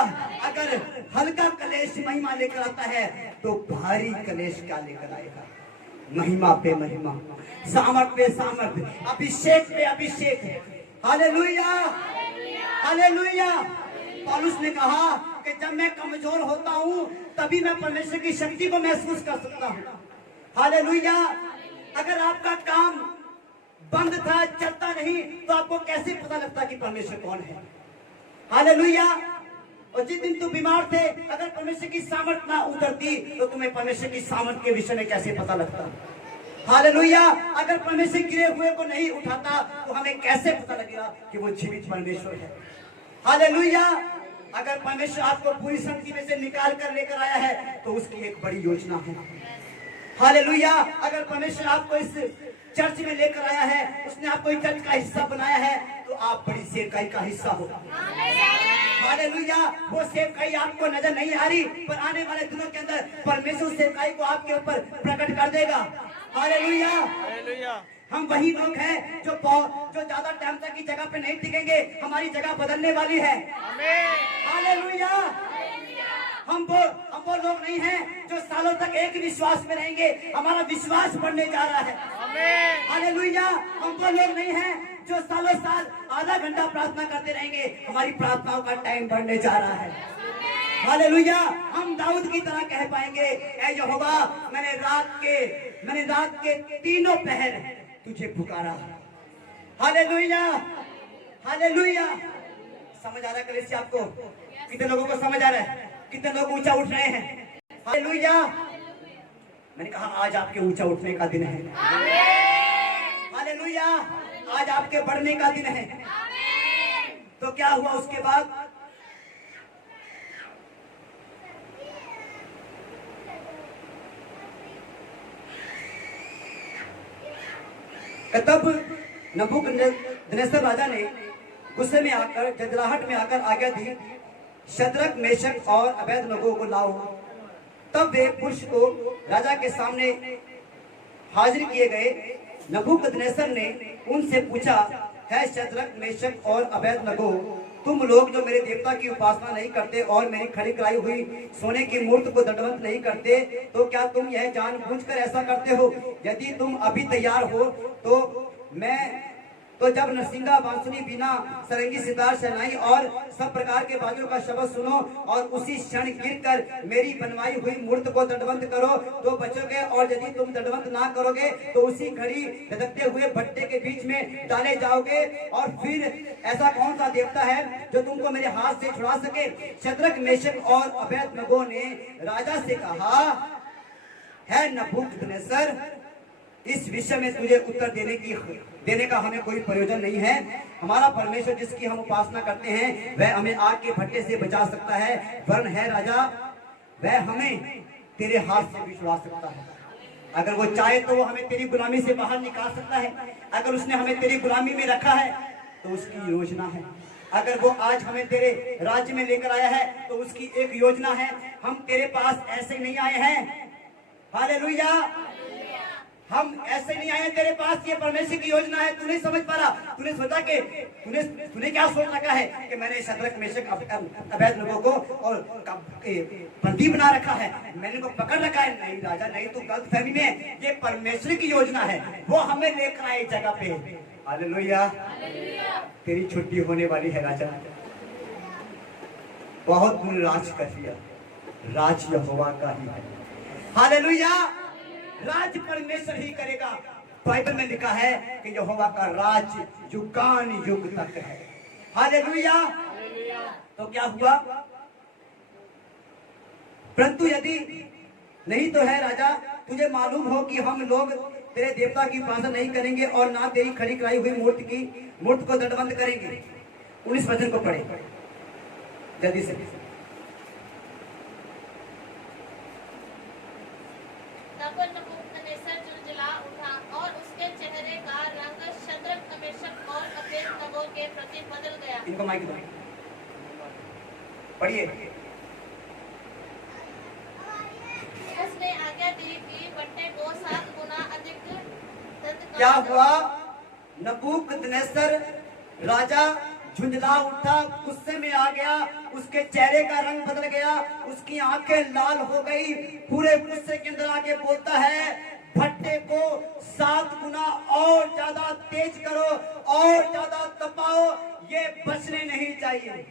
अगर हल्का कलेश महिमा लेकर आता है तो भारी कलेश क्या लेकर आएगा? महिमा पे महिमा, सामर्थ पे सामर्थ, अभिषेक पे अभिषेक। Hallelujah, hallelujah. पौलुस ने कहा कि जब मैं कमजोर होता हूँ तभी मैं परमेश्वर की शक्ति को महसूस कर सकता हूँ। हालेलुया। अगर आपका काम बंद था, चलता नहीं, तो आपको कैसे पता लगता कि परमेश्वर कौन है? हालेलुया। और जिस दिन तुम बीमार थे, अगर परमेश्वर की सामर्थ ना उतरती तो तुम्हें परमेश्वर की सामर्थ के विषय में कैसे पता लगता? हालेलुया। अगर परमेश्वर गिरे हुए को नहीं उठाता तो हमें कैसे पता लगेगा कि वो जीवित परमेश्वर है? हालेलुया। अगर परमेश्वर आपको पूरी शक्ति में से निकाल कर लेकर आया है तो उसकी एक बड़ी योजना है। हालेलुया। अगर परमेश्वर आपको इस चर्च में लेकर आया है, उसने आपको इस चर्च का हिस्सा बनाया है, तो आप बड़ी सेवकाई का हिस्सा हो। हालेलुया। वो सेवकाई आपको नजर नहीं आ रही, पर आने वाले दिनों के अंदर परमेश्वर सेवकाई को आपके ऊपर प्रकट कर देगा। हालेलुया। हम वही लोग हैं जो ज्यादा टाइम तक की जगह पे नहीं टिकेंगे, हमारी जगह बदलने वाली है। हालेलुया। हम वो लोग नहीं हैं जो सालों तक एक विश्वास में रहेंगे, हमारा विश्वास बढ़ने जा रहा है। हालेलुया। हम वो लोग नहीं हैं जो सालों साल आधा घंटा प्रार्थना करते रहेंगे, हमारी प्रार्थनाओं का टाइम बढ़ने जा रहा है। हालेलुया। हम दाऊद की तरह कह पाएंगे, ऐ यहोवा, मैंने रात के तीनों पहर तुझे पुकारा। Hallelujah, hallelujah. समझ आ रहा है कलीसिया आपको? कितने लोगों को समझ आ रहा है? कितने लोग ऊंचा उठ रहे हैं? हालेलुया। मैंने कहा आज आपके ऊंचा उठने का दिन है। हालेलुया। आज आपके बढ़ने का दिन है। तो क्या हुआ उसके बाद? तब नबूकदनेस्सर राजा ने गुस्से में आकर, जजलाहट में आकर आज्ञा दी, शद्रक मेशक और अबेदनगो को लाओ। तब वे पुरुष को राजा के सामने हाजिर किए गए। नबूकदनेस्सर ने उनसे पूछा, है शद्रक मेशक और अबेदनगो, तुम लोग जो मेरे देवता की उपासना नहीं करते और मेरी खड़ी कराई हुई सोने की मूर्ति को दंडवत नहीं करते, तो क्या तुम यह जानबूझकर ऐसा करते हो? यदि तुम अभी तैयार हो तो मैं तो जब नरसिंगा बांसुरी बीना सरंगी सितार शहनाई और सब प्रकार के बाजुओं का शब्द सुनो और उसी क्षण गिरकर मेरी बनवाई हुई मूर्त को दंडवत करो तो बचोगे, और यदि तुम दंडवत ना करोगे तो उसी घड़ी धधकते हुए भट्टे के बीच में डाले जाओगे। और फिर ऐसा कौन सा देवता है जो तुमको मेरे हाथ से छुड़ा सके? शद्रक, मेशक और अबेदनगो ने राजा से कहा, है नबूकदनेस्सर, इस विषय में तुझे उत्तर देने का हमें कोई प्रयोजन नहीं है। हमारा परमेश्वर जिसकी हम उपासना करते हैं वह हमें आग के भट्टे से बचा सकता है, वरन है राजा वह हमें तेरे हाथ से भी छुड़ा सकता है। अगर वो चाहे तो वो हमें तेरी गुलामी से बाहर निकाल सकता है। अगर उसने हमें तेरी गुलामी में रखा है तो उसकी योजना है। अगर वो आज हमें तेरे राज्य में लेकर आया है तो उसकी एक योजना है। हम तेरे पास ऐसे नहीं आए हैं, हालेलुया, हम ऐसे नहीं आए तेरे पास, ये परमेश्वर की योजना है। तू नहीं समझ पा रहा, तूने सोचा कि तूने क्या सोच रखा है कि मैंने शद्रक, मेशक, अबेदनगो को और बंदी बना रखा है, मैंने को पकड़ रखा है। नहीं राजा, नहीं, तू गलतफहमी में, ये परमेश्वर की योजना है। वो हमें लेकर आए जगह पे। हालेलुया, तेरी छुट्टी होने वाली है राजा। बहुत दूर राज कर लिया, राज यहोवा का ही है। हालेलुया, राज परमेश्वर ही करेगा। बाइबल में लिखा है कि यहोवा का राज युगान युग तक है। हालेलुया। तो क्या हुआ? परंतु यदि नहीं तो है राजा, तुझे मालूम हो कि हम लोग तेरे देवता की उपासना नहीं करेंगे और ना तेरी खड़ी कराई हुई मूर्ति को दंडवत करेंगे। 19 वचन को पढ़े जल्दी से। तब नबूकदनेस्सर झुंझला उठा और उसके चेहरे का रंग शद्रक, मेशक और अबेदनगो के प्रति बदल गया। इनको माइक दो, पढ़िए। उसने आज्ञा दी कि भट्टे को 7 गुना अधिक दंड। क्या हुआ? नबूकदनेस्सर राजा झुंझला उठा, गुस्से में आ गया, उसके चेहरे का रंग बदल गया, उसकी आंखें लाल हो गई, पूरे गुस्से के अंदर आके बोलता है, भट्टे को 7 गुना और ज्यादा तेज करो और ज्यादा तपाओ, ये बचने नहीं चाहिए।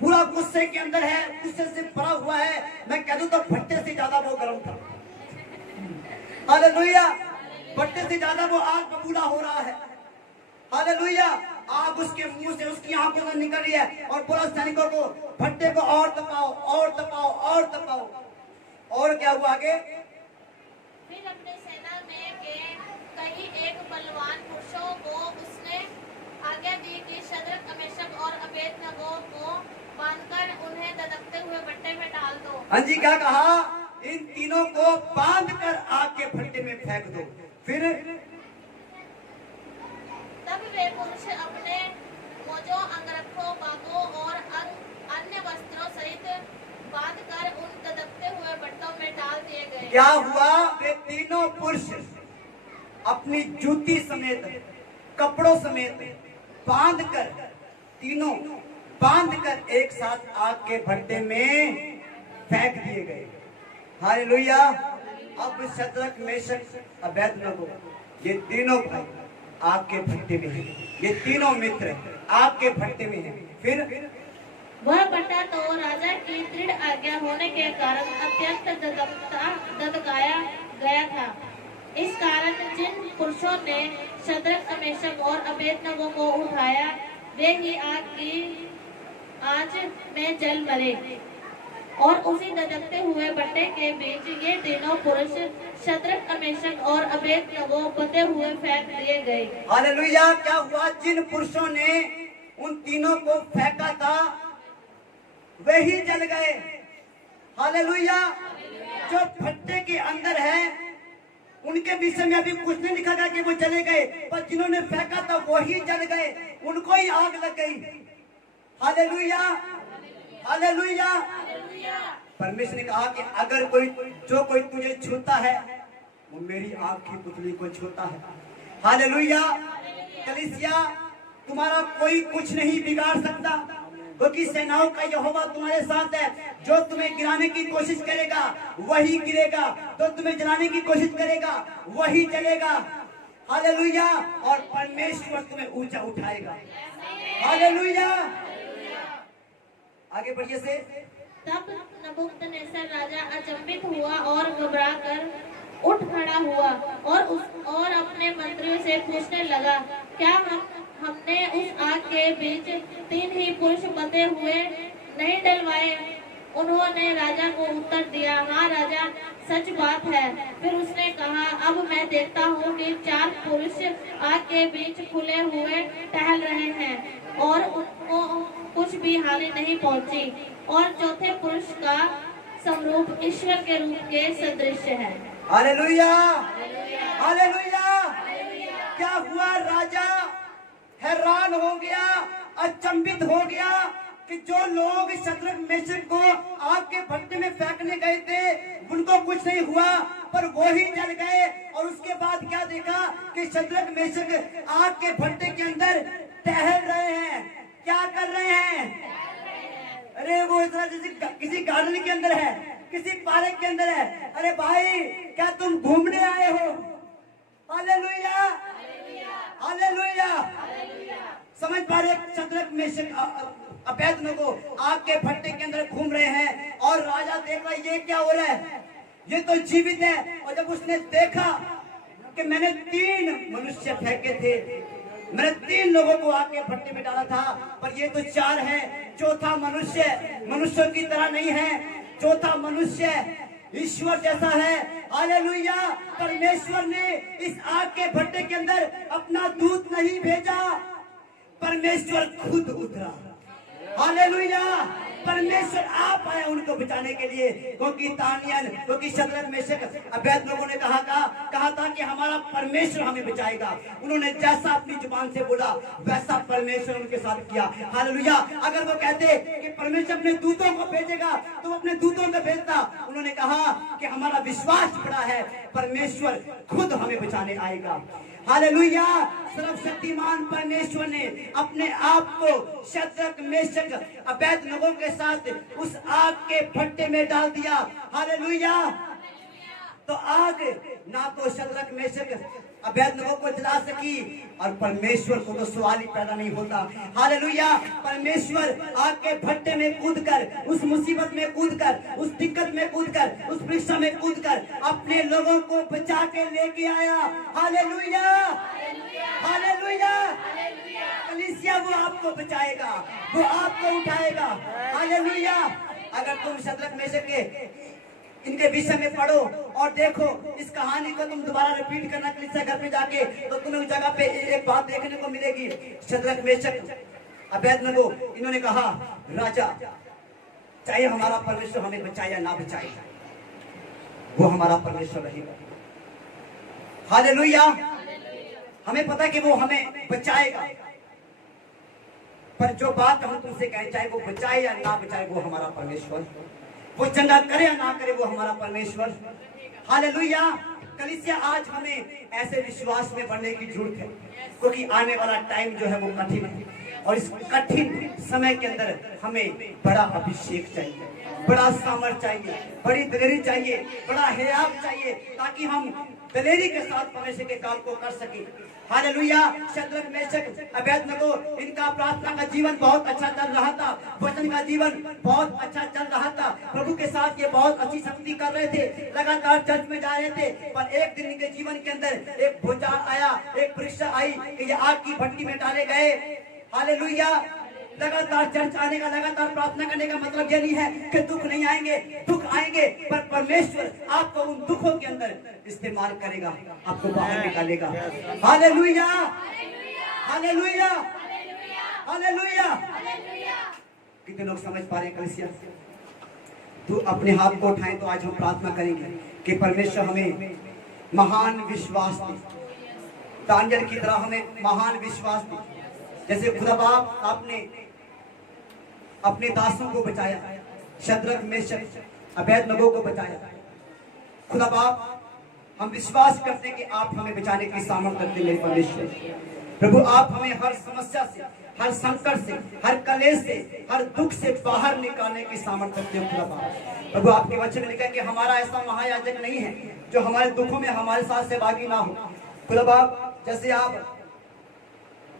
पूरा गुस्से के अंदर है, गुस्से से भरा हुआ है। मैं कह दूं तो भट्टे से ज्यादा वो गर्म था। हालेलुया, भट्टे से ज्यादा वो आग बबूला हो रहा है। हालेलुया, आग उसके मुंह से, उसकी आंखों से निकल रही है और बोला सैनिकों को, भट्टे को और तपाओ और तपाओ और तपाओ। और क्या हुआ आगे? फिर अपनी सेना में के कई एक बलवान पुरुषों को उसने आज्ञा दी कि शद्रक, मेशक और अबेदनगो को बांधकर उन्हें धधकते हुए भट्टे में डाल दो। हाँ जी, क्या कहा? इन तीनों को बांधकर आग के भट्टे में फेंक दो। फिर तब वे पुरुष अपने मोजों, अंगरखों, बागों और अन्य वस्त्रों सहित बांधकर उन धधकते हुए भट्टों में डाल दिए गए। क्या हुआ? वे तीनों पुरुष अपनी जूती समेत, कपड़ों समेत बांधकर, तीनों बांधकर एक साथ आग के भट्टे में फेंक दिए गए। हालेलुया। अब शद्रक, मेशक, अबेदनगो ये तीनों भाई आग के भट्टे में हैं। ये तीनों मित्र आग के भट्टे में हैं। फिर वह भट्टा तो राजा की दृढ़ आज्ञा होने के कारण अत्यंत धधकाया गया था। इस कारण जिन पुरुषों ने शद्रक, मेशक और अबेदनगो को उठाया, वे ही आग की आंच में जल मरे। और उसी धधकते हुए भट्टे के बीच ये तीनों पुरुष शद्रक, मेशक और अबेदनगो बंधे हुए फेंक दिए गए। हालेलुया। क्या हुआ? जिन पुरुषों ने उन तीनों को फेंका था वही जल गए। हालेलुया। जो भट्टे के अंदर है उनके विषय में अभी कुछ नहीं लिखा गया कि वो जले गए, पर जिन्होंने फेंका था वही जल गए, उनको ही आग लग गई। Hallelujah, hallelujah. परमेश्वर ने कहा कि अगर जो कोई तुझे छूता है वो मेरी आग की पुतली को छूता है। हालेलुया। कलीसिया, तुम्हारा कोई कुछ नहीं बिगाड़ सकता, क्योंकि सेनाओं का यहोवा तुम्हारे साथ है। जो तुम्हें गिराने की कोशिश करेगा वही गिरेगा, जो तुम्हें जलाने की कोशिश करेगा वही जलेगा। हालेलुया, और परमेश्वर तुम्हें ऊंचा उठाएगा। हालेलुया, आगे बढ़िए से। तब नबूकदनेस्सर राजा अचंभित हुआ और घबराकर उठ खड़ा हुआ और अपने मंत्रियों से पूछने लगा, क्या हमने उस आग के बीच 3 ही पुरुष बंधे हुए नहीं डलवाए? उन्होंने राजा को उत्तर दिया, हाँ राजा, सच बात है। फिर उसने कहा, अब मैं देखता हूँ कि 4 पुरुष आग के बीच खुले हुए टहल रहे हैं और उनको कुछ भी हानि नहीं पहुँची, और चौथे पुरुष का स्वरूप ईश्वर के रूप के सदृश है। Hallelujah, hallelujah. क्या हुआ? राजा हैरान हो गया, अचंभित हो गया कि जो लोग शद्रक मेशक को आग के भट्टे में फेंकने गए थे उनको कुछ नहीं हुआ, पर वो ही जल गए। और उसके बाद क्या देखा कि शद्रक मेशक आग के भट्टे के अंदर टहल रहे हैं। क्या कर रहे हैं? अरे वो इस तरह जैसे किसी गार्डन के अंदर है, किसी पार्क के अंदर है। अरे भाई, क्या तुम घूमने आए हो? Hallelujah, hallelujah. समझ पा रहे? शद्रक मेशक अबेदनगो आग के भट्टे के अंदर घूम रहे हैं और राजा देख रहा है ये क्या हो रहा है, ये तो जीवित है। और जब उसने देखा कि मैंने 3 मनुष्य फेंके थे, मैंने 3 लोगों को आग के भट्टे में डाला था, पर ये तो 4 है। चौथा मनुष्य मनुष्यों की तरह नहीं है, चौथा मनुष्य ईश्वर जैसा है। हालेलुया। परमेश्वर ने इस आग के भट्टे के अंदर अपना दूत नहीं भेजा, परमेश्वर खुद उतरा। हालेलुया। परमेश्वर आप आए उनको बचाने के लिए, क्योंकि शद्रक मेशक अबेदनगो ने कहा था कि हमारा परमेश्वर हमें बचाएगा। उन्होंने जैसा अपनी जुबान से बोला वैसा परमेश्वर उनके साथ किया। हालेलुया। अगर वो कहते कि परमेश्वर अपने दूतों को भेजेगा तो अपने दूतों को भेजता। उन्होंने कहा कि हमारा विश्वास बड़ा है, परमेश्वर खुद हमें बचाने आएगा। हालेलुया। सर्वशक्तिमान परमेश्वर ने अपने आप को शद्रक मेशक अबेदनगो के साथ उस आग के भट्टे में डाल दिया। हालेलुया। तो आग ना तो शद्रक मेशक अबेदनगो को जला सकी और परमेश्वर को तो सवाल ही पैदा नहीं होता। हालेलुया। परमेश्वर आग के भट्टे में कूदकर, उस मुसीबत में कूदकर, उस दिक्कत में कूदकर, उस परीक्षा में कूदकर अपने लोगों को बचा के लेके आया। Hallelujah, hallelujah. कलीसिया वो आपको बचाएगा, वो आपको उठाएगा। हालेलुया। अगर तुम शद्रक मेशक के इनके विषय में पढ़ो और देखो इस कहानी को तुम दोबारा रिपीट करना कलीसिया घर पे जाके, तो तुम्हें उस जगह पे एक बात देखने को मिलेगी। शद्रक मेशक अबेदनगो इन्होंने कहा, राजा, चाहे हमारा परमेश्वर हमें बचाए या ना बचाए, वो हमारा परमेश्वर रहेगा। हालेलुया। हमें पता है कि वो हमें बचाएगा, पर जो बात हम तुमसे कहें, चाहे वो बचाए या ना बचाए, वो हमारा परमेश्वर, वो चंगा करे या ना करे, वो हमारा परमेश्वर। हालेलुया। कलीसिया आज हमें ऐसे विश्वास में बढ़ने की जरूरत है, क्योंकि आने वाला टाइम जो है वो कठिन है, और इस कठिन समय के अंदर हमें बड़ा अभिषेक चाहिए, बड़ा सामर्थ चाहिए, बड़ी दिलेरी चाहिए, बड़ा हियाव चाहिए, ताकि हम दिलेरी के साथ परमेश्वर के काम को कर सके। हालेलुया। शद्रक मेशक अबेदनगो, इनका प्रार्थना का जीवन बहुत अच्छा चल रहा था, वचन का जीवन बहुत अच्छा चल रहा था, प्रभु के साथ ये बहुत अच्छी शक्ति कर रहे थे, लगातार चर्च में जा रहे थे। पर एक दिन इनके जीवन के अंदर एक भूचाल आया, एक परीक्षा आई कि ये आग की भट्टी में डाले गए। हालेलुया। लगातार चर्च आने का, लगातार प्रार्थना करने का मतलब यह नहीं है कि दुख नहीं आएंगे, दुख आएंगे, पर परमेश्वर आपको उन दुखों के अंदर इस्तेमाल करेगा, आपको बाहर निकालेगा। Hallelujah, hallelujah, hallelujah. कितने लोग समझ पा रहे हैं कलीसिया? तो अपने हाथ को उठाएं तो आज हम प्रार्थना करेंगे कि परमेश्वर हमें महान विश्वास दे, दानियल की तरह हमें महान विश्वास दे। जैसे खुदा बाप आपने अपने दासों को बचाया, शद्रक मेशक अबेदनगो को बचाया, खुदा बाप हम विश्वास करते हैं कि आप हमें बचाने की सामर्थ्य रखते हैं परमेश्वर। प्रभु आप हमें हर समस्या से, हर संकट से, हर कलेश से, हर दुख से बाहर निकालने की सामर्थ्य रखते हैं खुदा बाप। प्रभु आपके वचन में लिखा है कि हमारा ऐसा महायाजक नहीं है जो हमारे दुखों में हमारे साथ सहभागी ना हो। खुदा बाप जैसे आप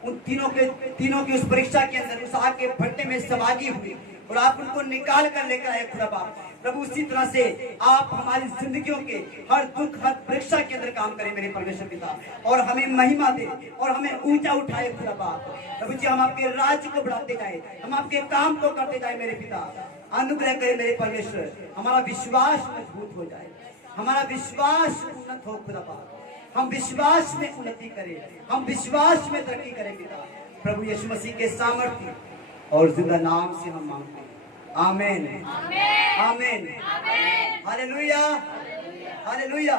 उन तीनों की उस परीक्षा के अंदर उस आग के भट्टे में सहभागी हुए और आप उनको निकाल कर लेकर आए खुदा बाप। प्रभु उसी तरह से आप हमारी जिंदगियों के हर दुख हर परीक्षा के अंदर काम करें मेरे परमेश्वर पिता, और हमें महिमा दे और हमें ऊंचा उठाए खुदा बाप। प्रभु जी हम आपके राज्य को बढ़ाते जाए, हम आपके काम को करते जाए मेरे पिता। अनुग्रह करें मेरे परमेश्वर, हमारा विश्वास मजबूत हो जाए, हमारा विश्वास उन्नत हो खुदा बाप। हम विश्वास में उन्नति करें, हम विश्वास में तरक्की करें पिता। प्रभु यीशु मसीह के सामर्थ्य और जिंदा नाम से हम मांगते हैं। आमीन आमीन हालेलुया हालेलुया।